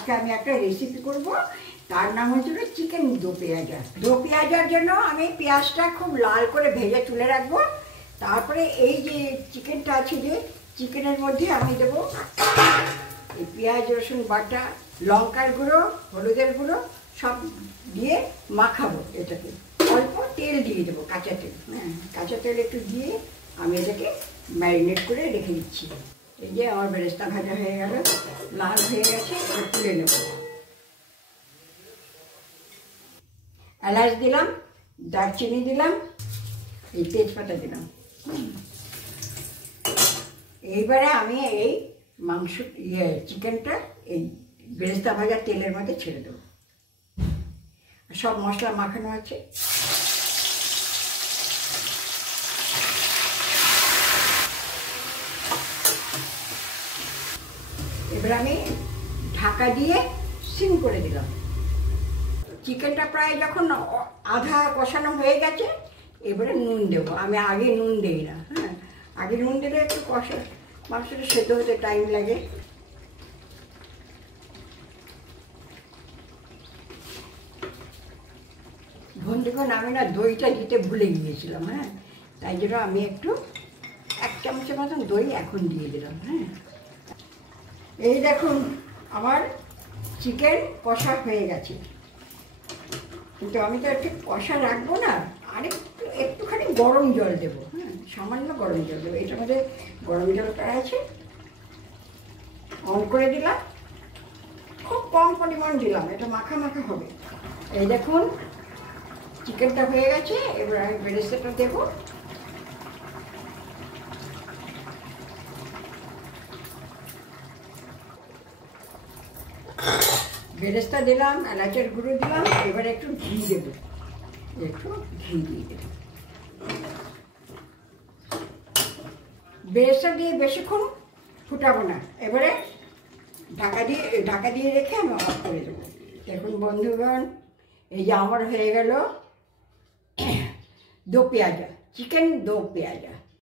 আজকে আমি একটা রেসিপি করব, তার নাম হচ্ছে চিকেন দো পেঁয়াজা। দো পেঁয়াজার জন্য আমি পেঁয়াজটা খুব লাল করে ভেজে তুলে রাখবো। তারপরে এই যে চিকেনটা আছে, যে চিকেনের মধ্যে আমি দেবো এই পেঁয়াজ রসুন বাটা, লঙ্কার গুঁড়ো, হলুদের গুঁড়ো সব দিয়ে মাখাবো। এটাকে অল্প তেল দিয়ে দেবো, কাঁচা তেল। হ্যাঁ, কাঁচা তেল একটু দিয়ে আমি এটাকে ম্যারিনেট করে রেখে দিচ্ছি। এই যে আমার বেরেস্তা ভাজা হয়ে গেল, লাল হয়ে গেছে, এবার তুলে নেব। এলাচ দিলাম, দারচিনি দিলাম, এই তেজপাতা দিলাম। এইবারে আমি এই মাংস চিকেনটা এই বেরেস্তা ভাজা তেলের মধ্যে ছেড়ে দেবো। সব মশলা মাখানো আছে। এবার আমি ঢাকা দিয়ে সিম করে দিলাম। চিকেনটা প্রায় যখন আধা কষানো হয়ে গেছে, এবারে নুন দেবো। আমি আগে নুন দিই না। হ্যাঁ, আগে নুন দিলে একটু মাংসটা সেদ্ধ হতে টাইম লাগে। বন্ধুগণ, আমি না দইটা দিতে ভুলে গিয়েছিলাম। হ্যাঁ, তাই জন্য আমি একটু 1 চামচের মতন দই এখন দিয়ে দিলাম। হ্যাঁ, এই দেখুন আমার চিকেন কষা হয়ে গেছে। কিন্তু আমি তো একটু কষা রাখবো না, আর একটুখানি গরম জল দেবো। হ্যাঁ, সামান্য গরম জল দেবো। এটার মধ্যে গরম জলটা আছে, অন করে দিলাম। খুব কম পরিমাণ দিলাম, এটা মাখা মাখা হবে। এই দেখুন চিকেনটা হয়ে গেছে। এবার আমি বেরেস্তাটা দেবো। বেরেস্তা দিলাম, এলাচের গুঁড়ো দিলাম। এবার একটু ঘি দেবো, একটু ঘি দিয়ে দেবো। বেরেস্তা দিয়ে বেশিক্ষণ ফুটাবো না। এবারে ঢাকা দিয়ে রেখে আমি অফ করে দেবো। দেখুন বন্ধুগণ, এই যে আমার হয়ে গেল দো পেঁয়াজা, চিকেন দো পেঁয়াজা।